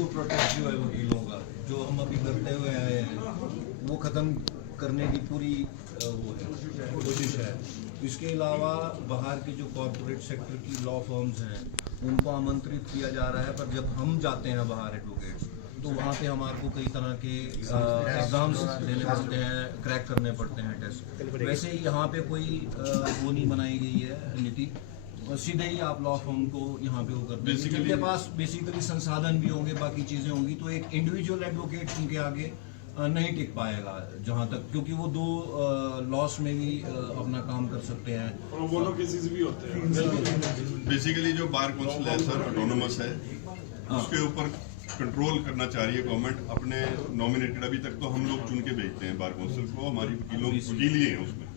To protect जो है वकीलों का जो हम अभी करते हुए आए हैं वो ख़त्म करने की पूरी वो है कोशिश है। इसके अलावा बाहर के जो कॉरपोरेट सेक्टर की लॉ फर्म्स हैं उनको आमंत्रित किया जा रहा है, पर जब हम जाते हैं बाहर एडवोकेट्स तो वहाँ पे हमारे को कई तरह के एग्ज़ाम्स देने पड़ते हैं, क्रैक करने पड़ते हैं टेस्ट। वैसे ही यहाँ पे कोई वो नहीं बनाई गई है नीति, सीधे ही आप लॉ फर्म को यहाँ पे वो करते हैं। जिनके पास बेसिकली संसाधन भी होंगे, बाकी चीज़ें होंगी, तो एक इंडिविजुअल एडवोकेट उनके आगे नहीं टिक पाएगा जहाँ तक, क्योंकि वो दो लॉस में भी अपना काम कर सकते हैं और वो लोग किसी से भी होते हैं। बेसिकली जो बार काउंसिल है सर ऑटोनोमस है, उसके ऊपर कंट्रोल करना चाह रही है गवर्नमेंट। अपने नॉमिनेटेड अभी तक तो हम लोग चुन के भेजते हैं बार काउंसिल को, हमारी वकीलों वकील ही हैं उसमें,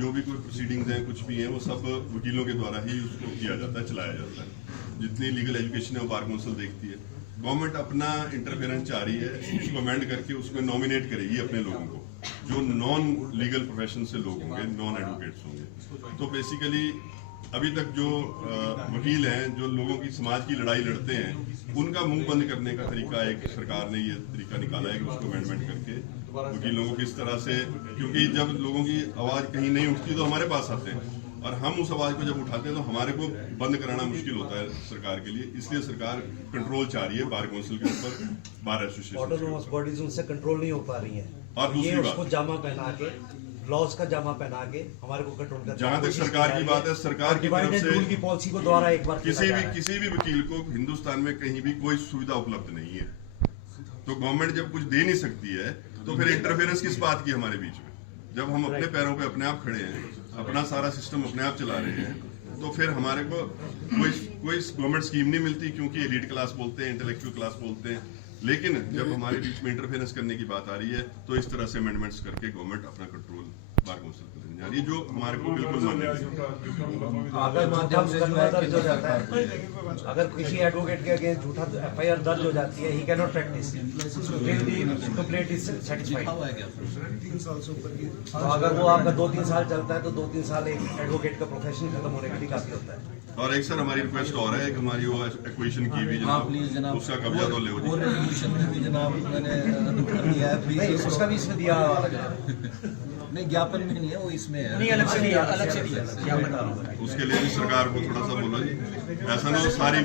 जो भी कोई प्रोसीडिंग्स हैं कुछ भी हैं वो सब वकीलों के द्वारा ही उसको किया जाता है, चलाया जाता है। जितनी लीगल एजुकेशन है वो बार काउंसिल देखती है। गवर्नमेंट अपना इंटरफेरेंस चाह रही है, उसको अमेंड करके उसमें नॉमिनेट करेगी अपने लोगों को जो नॉन लीगल प्रोफेशन से लोग होंगे, नॉन एडवोकेट्स होंगे। तो बेसिकली अभी तक जो वकील हैं जो लोगों की समाज की लड़ाई लड़ते हैं उनका मुंह बंद करने का तरीका एक सरकार ने ये तरीका निकाला है कि उसको अमेंडमेंट करके वकीलों को किस तरह से, क्योंकि जब लोगों की आवाज कहीं नहीं उठती तो हमारे पास आते हैं और हम उस आवाज को जब उठाते हैं तो हमारे को बंद कराना मुश्किल होता है सरकार के लिए। इसलिए सरकार कंट्रोल चाह रही है बार काउंसिल के ऊपर, बार एसोसिएशन। ऑटोनोमस बॉडीज उनसे कंट्रोल नहीं हो पा रही हैं और दूसरी ये बात, उसको जामा पहना के, लॉज का जामा पहना के हमारे को कंट्रोल करने जहां तक सरकार की बात है, सरकार की तरफ से रूल की पॉलिसी को द्वारा एक बार किसी भी वकील को हिंदुस्तान में कहीं भी कोई सुविधा उपलब्ध नहीं है। तो गवर्नमेंट जब कुछ दे नहीं सकती है तो फिर इंटरफेरेंस किस बात की हमारे बीच में? जब हम अपने पैरों पे अपने आप खड़े हैं, अपना सारा सिस्टम अपने आप चला रहे हैं, तो फिर हमारे को कोई गवर्नमेंट स्कीम नहीं मिलती, क्योंकि एलीट क्लास बोलते हैं, इंटेलेक्चुअल क्लास बोलते हैं। लेकिन जब हमारे बीच में इंटरफेरेंस करने की बात आ रही है तो इस तरह से अमेंडमेंट्स करके गवर्नमेंट अपना कंट्रोल बार काउंसिल पर लेने जा रही है, जो हमारे को बिल्कुल मान्य नहीं। अगर माध्यम से दर्ज हो जाता है, अगर किसी एडवोकेट के अगेंस्ट झूठा एफआईआर दर्ज हो जाती है, he can not practice till the complaint is satisfied. तो अगर वो आपका 2-3 साल चलता है तो 2-3 साल एक एडवोकेट का प्रोफेशन खत्म होने के लिए काफी होता है। और एक सर हमारी रिक्वेस्ट और है कि हमारी वो एक्वेशन की भी जनाब उसका कब्जा तो ले हो वो रेजोल्यूशन में भी जनाब मैंने कर दिया है प्लीज। नहीं, उसका भी इसमें दिया नहीं, ज्ञापन में नहीं है, वो इसमें है। नहीं, अलग से दिया, अलग से दिया। उसके लिए भी सरकार को थोड़ा सा बोलो जी, ऐसा ना हो सारी